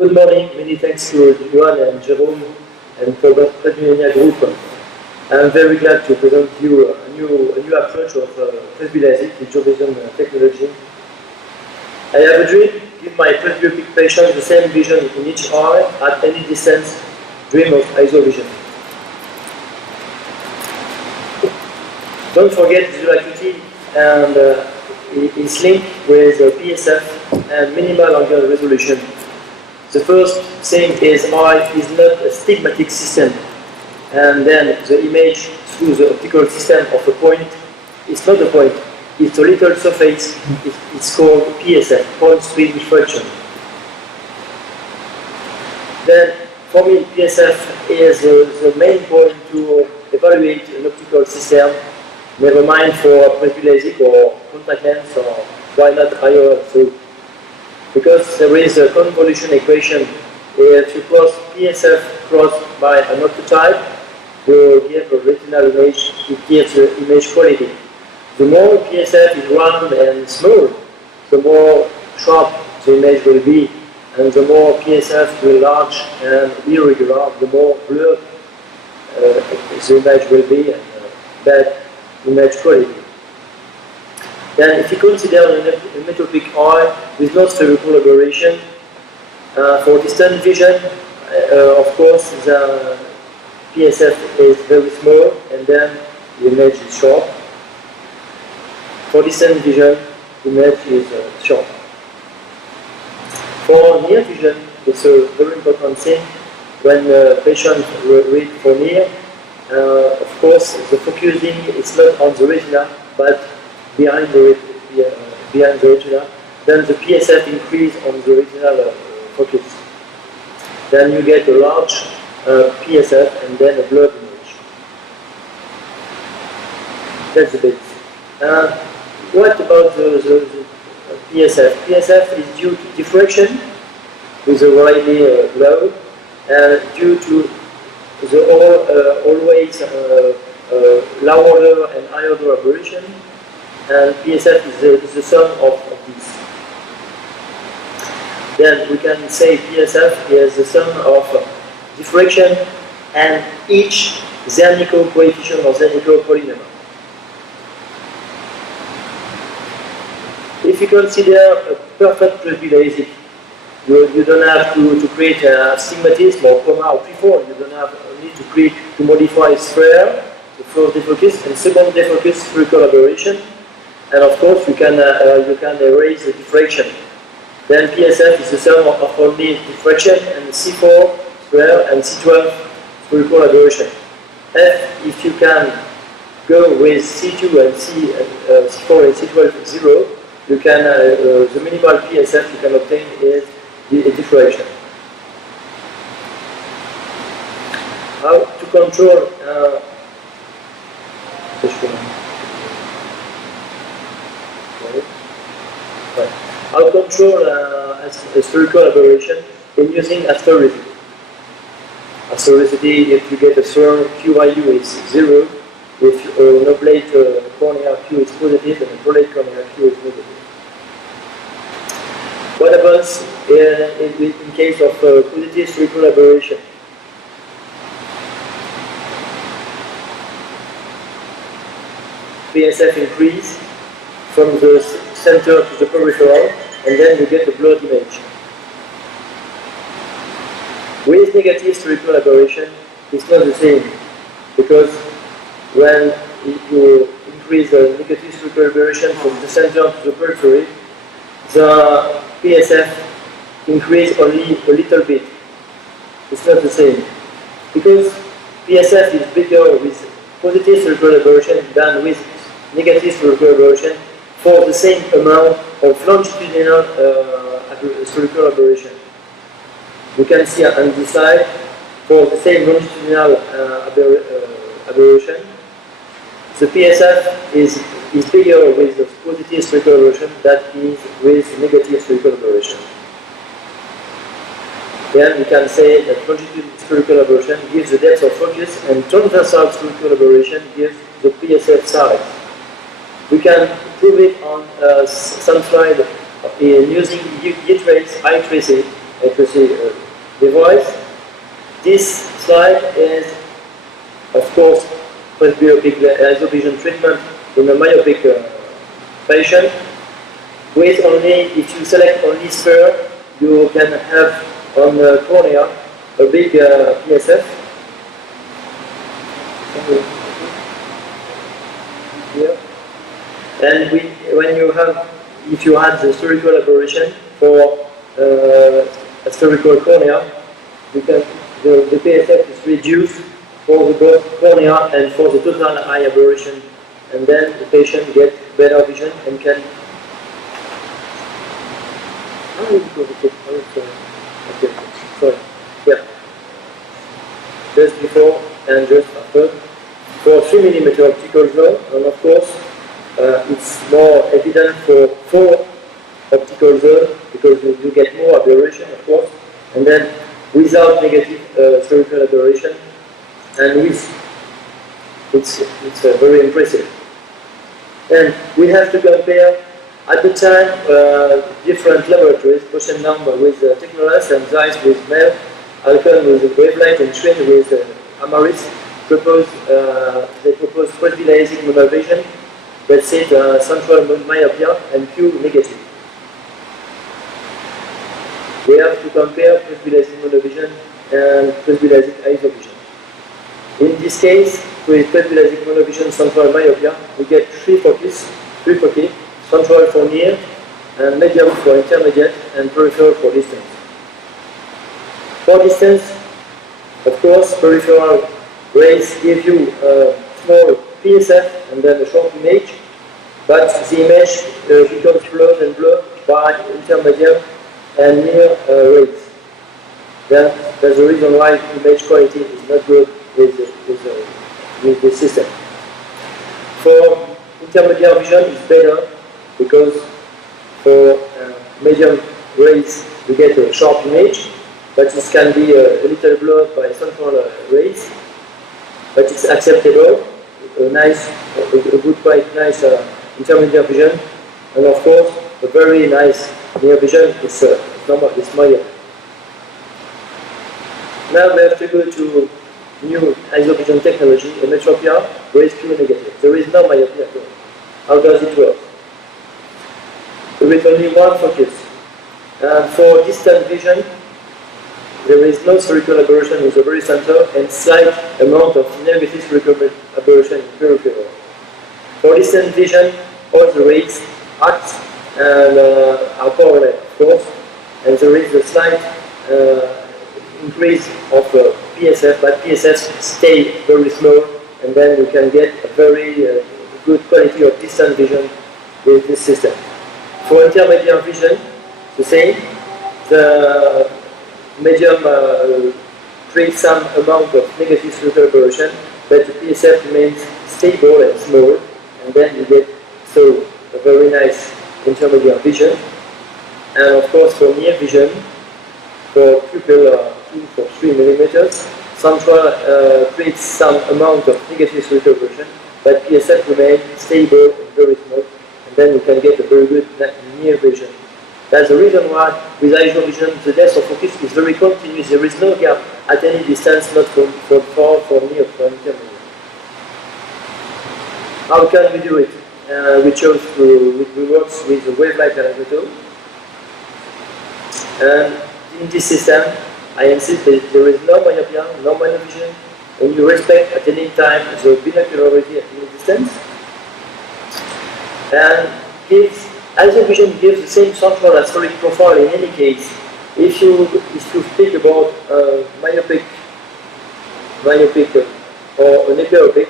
Good morning. Many thanks to Johan and Jerome and for the Presbymania group. I'm very glad to present you a new approach of Presbylasik, ISOVISION Technology. I have a dream, give my presbyopic patient the same vision in each eye at any distance, dream of ISOVISION. Don't forget visual acuity and it's linked with PSF and minimal angular resolution. The first thing is eye is not a stigmatic system, and then the image through the optical system of a point is not a point, it's a little surface, it's called PSF, point screen diffraction. Then for me PSF is the main point to evaluate an optical system, never mind for Presbylasik or contact lens or why not IOL. So, because there is a convolution equation, if you cross PSF crossed by an octotype, you give a retinal image, it gives the image quality. The more PSF is round and small, the more sharp the image will be, and the more PSF will large and irregular, the more blurred the image will be and bad image quality. Then if you consider a myopic eye with no spherical aberration, for distant vision, of course, the PSF is very small and then the image is short. For distant vision, the image is short. For near vision, it's a very important thing. When the patient read for near, of course, the focusing is not on the retina, but behind the retina, then the PSF increase on the retinal focus. Then you get a large PSF and then a blurred image. That's the base. What about the PSF? PSF is due to diffraction with a Rayleigh law, due to the always lower and higher order aberration. And PSF is the sum of these. Then we can say PSF is the sum of diffraction and each Zernico coefficient or Zernico polynomial. If you consider a perfect Presbylasik, you don't have to create a stigmatism or comma or before. You don't have need to modify sphere, the first defocus, and second defocus spherical aberration. And of course, you can erase the diffraction. Then PSF is the sum of only diffraction and C4 square and C12 spherical aberration. If you can go with C2 and C4 and C12 0, you can the minimal PSF you can obtain is the diffraction. How to control? I'll control a spherical aberration in using astericity. Astericity, if you get a strong Q value is 0, if an oblate cornea Q is positive and a prolate cornea Q is negative. What happens in case of positive spherical aberration? PSF increase from the center to the peripheral, and then you get a blurred image. With negative spherical aberration, it's not the same, because when you increase the negative spherical aberration from the center to the periphery, the PSF increase only a little bit. It's not the same, because PSF is bigger with positive spherical aberration than with negative spherical aberration for the same amount of longitudinal spherical aberration. You can see on this side, for the same longitudinal aberration, the PSF is bigger with the positive spherical aberration than is with negative spherical aberration. Then we can say that longitudinal spherical aberration gives the depth of focus and transversal spherical aberration gives the PSF size. We can prove it on some slide using eye tracing accuracy device. This slide is, of course, presbyopic ISOVISION treatment in a myopic patient. With only, if you select only sphere, you can have on the cornea a big PSF. Here. And when you have, if you had the spherical aberration for a spherical cornea, you can, the PSF is reduced for the both cornea and for the total eye aberration, and then the patient gets better vision and can. Okay, sorry. Yeah. Just before and just after. For 3 mm optical zone, and of course, it's more evident for 4 optical zone because you get more aberration, of course, and then without negative spherical aberration, and with it's very impressive. And we have to compare at the time different laboratories, Boston number with Technolas and Zeiss with MEL, Alcon with Wavelight, and Schwinn with Amaris. They propose Presbylasik monovision, that said central myopia and Q negative. We have to compare Presbylasik monovision and Presbylasik ISOVISION. In this case, with Presbylasik monovision central myopia, we get 3 focus, central for near, and medium for intermediate, and peripheral for distance. For distance, of course, peripheral rays give you a small PSF and then a short image, but the image becomes blurred and blurred by intermediate and near rays. That's the reason why image quality is not good with the system. For intermediate vision, it's better because for medium rays you get a sharp image, but this can be a little blurred by central rays. But it's acceptable, a good, quite nice intermediate vision, and of course a very nice near vision is normal, it's myopia. Now we have to go to new ISOVISION technology, a metropia, rays Q negative. There is no myopia at all. How does it work? There is only one focus. And for distant vision, there is no spherical aberration in the very center and slight amount of negative spherical aberration in peripheral. For distant vision, all the rays act and are correlated, of course, and there is a slight increase of PSF, but PSF stay very small, and then you can get a very good quality of distant vision with this system. For intermediate vision, the same. The medium creates some amount of negative spherical aberration, but the PSF remains stable and small, and then you get a very nice intermediate vision. And of course, for near vision, for pupil 2 for 3 mm, central creates some amount of negative spherical aberration, but PSF remains stable and very small, and then you can get a very good near vision. That's the reason why with ISOVISION the depth of focus is very continuous. There is no gap at any distance, not from far, from near, from intermediate. How can we do it? We chose we work with the Wavelight algorithm. And in this system, I insist that there is no myopia, no monovision, and you respect at any time the binocularity at any distance. And ISOVISION gives the same central and spheric profile in any case. If you speak about myopic or an epiropic,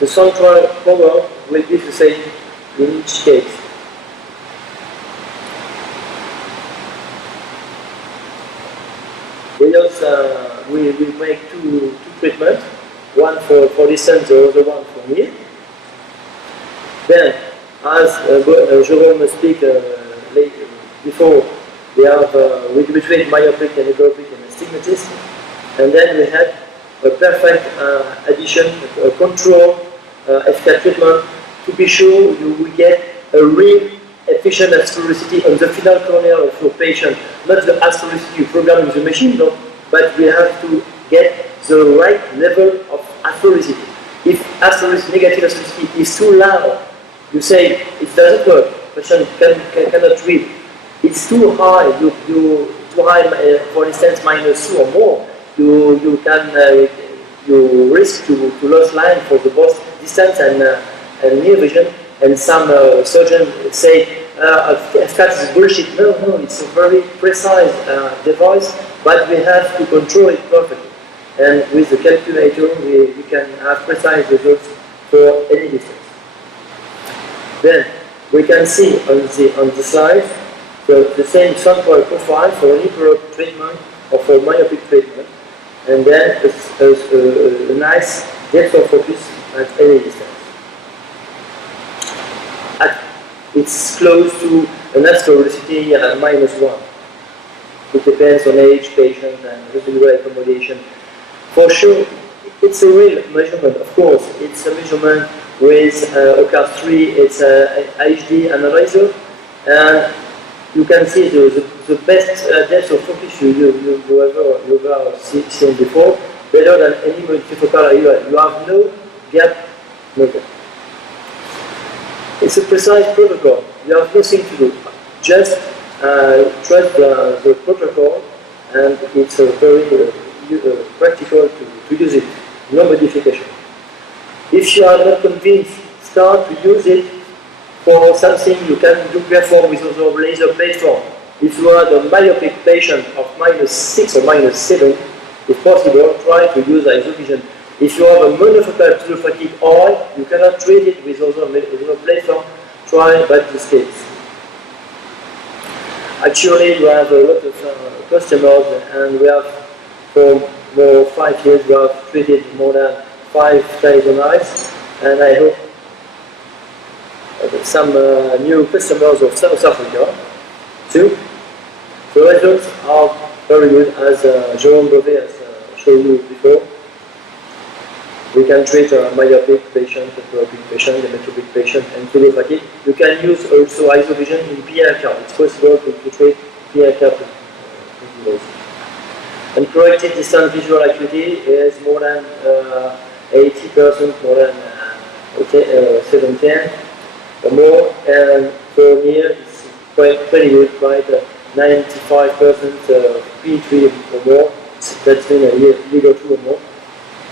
the central power will be the same in each case. We make two treatments, one for distance, the other one for near. Then, as Jérôme speak before, we treat myopic and epiropic and astigmatism, and then we had a perfect addition, a control FK treatment to be sure you will get a real efficient astrologicity on the final corner of your patient, not the astrologicity you program in the machine, no, but we have to get the right level of astrologicity. If negative astrologicity is too loud, you say it doesn't work, patient cannot read. It's too high, too high, for instance, -2 or more, you risk to lose line for the both distance and near vision. And some surgeons say, FCAT is bullshit. No, it's a very precise device, but we have to control it perfectly. And with the calculator, we can have precise results for any distance. Then we can see on the slide the same sample profile for an treatment or for myopic treatment, and then a nice depth of focus at any distance. It's close to an astrologicity at -1. It depends on age, patient, and residual accommodation. For sure, it's a real measurement, of course. It's a measurement with a class 3, it's an HD analyzer, and you can see the best depth of focus you ever seen before, better than any multifocal IOL. You have no gap, no gap. It's a precise protocol. You have nothing to do. Just trust the protocol, and it's very practical to use it. No modification. If you are not convinced, start to use it for something you can do perform with other laser platform. If you are a myopic patient of -6 or -7, if possible, try to use ISOVISION. If you have a monofocal pseudophakic oil, you cannot treat it with other platform, try but this case. Actually, you have a lot of customers, and we have, for 5 years, we have treated more than 5,000 eyes, and I hope some new customers of South Africa too. The results are very good, as Jérôme Beauvais has shown you before. We can treat a myopic patient, a myopic patient, a metropic patient, and pseudophakic. You can use also ISOVISION in PRK. It's possible to treat PRK. And corrected distance visual acuity is more than 80%, more than 710 or more, and for near it's pretty good, right? 95% P3 or more. That's been a legal 2 or more.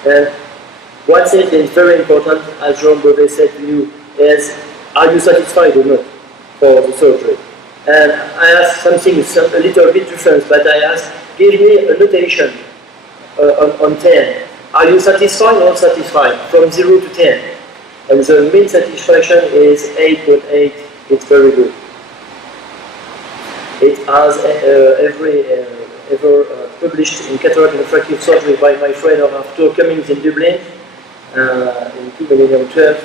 And one thing that is very important, as Jérôme Beauvais said to you, is are you satisfied or not for the surgery? And I asked something a little bit different, but I asked, give me a notation on 10. Are you satisfied or not satisfied? From 0 to 10. And the mean satisfaction is 8.8. It's very good. It has ever published in cataract and refractive surgery by my friend Arthur Cummings in Dublin in 2012.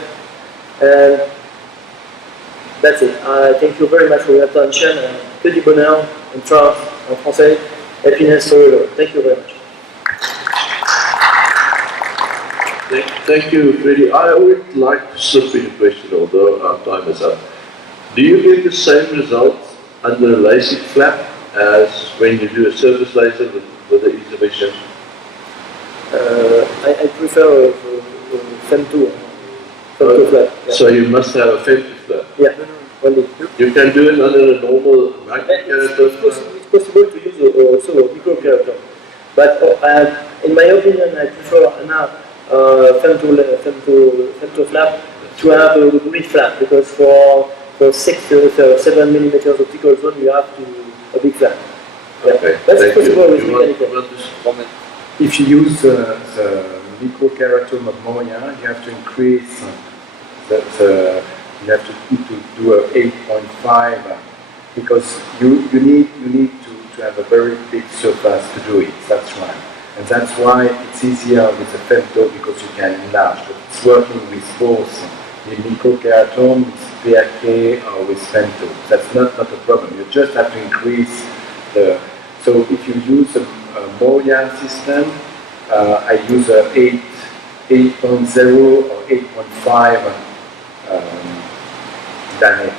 And that's it. Thank you very much for your attention. Que du bonheur in France, en français. Happiness forever. Thank you very much. Thank you, Freddy. I would like to slip in a question, although our time is up. Do you get the same results under a LASIK flap as when you do a surface laser with the ISOVISION? I prefer femto flap. Yeah. So you must have a femto flap? Yeah, only. You can do it under a normal microcarator? It's possible to use also a microcarator. But in my opinion, I prefer now femto flap to have a grid flap, because for 6 to 7 millimeters optical zone, you have to a big flap. Yeah. Okay. That's possible with mechanical. If you use the microkeratom of Moya, you have to increase you have to do a 8.5 because you need to have a very big surface to do it. That's right. And that's why it's easier with the femto, because you can enlarge. But it's working with both the microkeratom, with PRK, or with femto. That's not a problem. You just have to increase the. So if you use a Moya system, I use a 8.0 or 8.5 diameter.